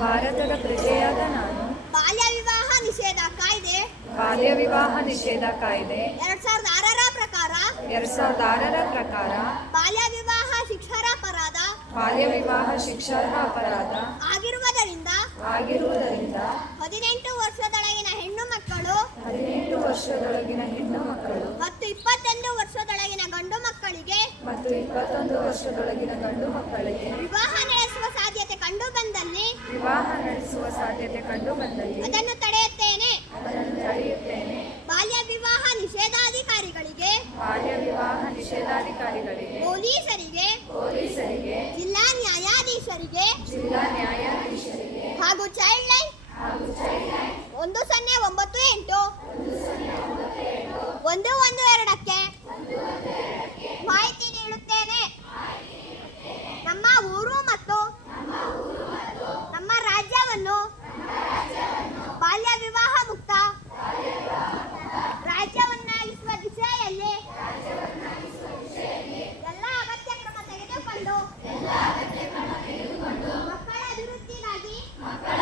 ಭಾರತದ ಪ್ರಜೆಯಾದ ನಾನು. ಬಾಲ್ಯ ವಿವಾಹ ನಿಷೇಧ ಕಾಯ್ದೆ. ಬಾಲ್ಯ ವಿವಾಹ ನಿಷೇಧ ಕಾಯ್ದೆ. ಎರಡ್ ಸಾವಿರದ ಆರರ ಪ್ರಕಾರ. ಎರಡ್ ಸಾವಿರದ ಆರರ ಪ್ರಕಾರ. ಬಾಲ್ಯ ವಿವಾಹ ಶಿಕ್ಷಾರ ಅಪರಾಧ. ಬಾಲ್ಯ ವಿವಾಹ ಶಿಕ್ಷಾರ್ಹ ಅಪರಾಧ. ಆಗಿರುವುದರಿಂದ. ಆಗಿರುವುದರಿಂದ. ಹದಿನೆಂಟು ವರ್ಷದೊಳಗಿನ ಹೆಣ್ಣು ಮಕ್ಕಳು. ಹದಿನೆಂಟು ವರ್ಷದೊಳಗಿನ ಹೆಣ್ಣು ಮಕ್ಕಳು. ಮತ್ತು ಇಪ್ಪತ್ತೊಂದು ವರ್ಷದೊಳಗಿನ ಗಂಡು ಮಕ್ಕಳಿಗೆ. ಮತ್ತು ಇಪ್ಪತ್ತೊಂದು ವರ್ಷದೊಳಗಿನ ಗಂಡು ಮಕ್ಕಳಿಗೆ. ವಿವಾಹ ನಡೆಸುವ ಸಾಧ್ಯತೆ ಕಂಡು ಬಂದಲ್ಲಿ. ವಿವಾಹ ನಡೆಸುವ ಸಾಧ್ಯತೆ ಕಂಡು ಬಂದಲ್ಲಿ ಅದನ್ನು ತಡೆಯುತ್ತೇನೆ. ಅದನ್ನು ತಡೆಯುತ್ತೇನೆ. ಬಾಲ್ಯ ವಿವಾಹ ನಿಷೇಧಾಧಿಕಾರಿಗಳಿಗೆ ಬಾಲ್ಯ ವಿವಾಹ ನಿಷೇಧಾಧಿಕಾರಿಗಳಿಗೆ ಪೊಲೀಸರಿಗೆ ಪೊಲೀಸರಿಗೆ ಜಿಲ್ಲಾ ನ್ಯಾಯಾಧೀಶರಿಗೆ ಜಿಲ್ಲಾ ನ್ಯಾಯಾಧೀಶರಿಗೆ ಹಾಗೂ ಚೈಲ್ಡ್ ಲೈನ್ Amen.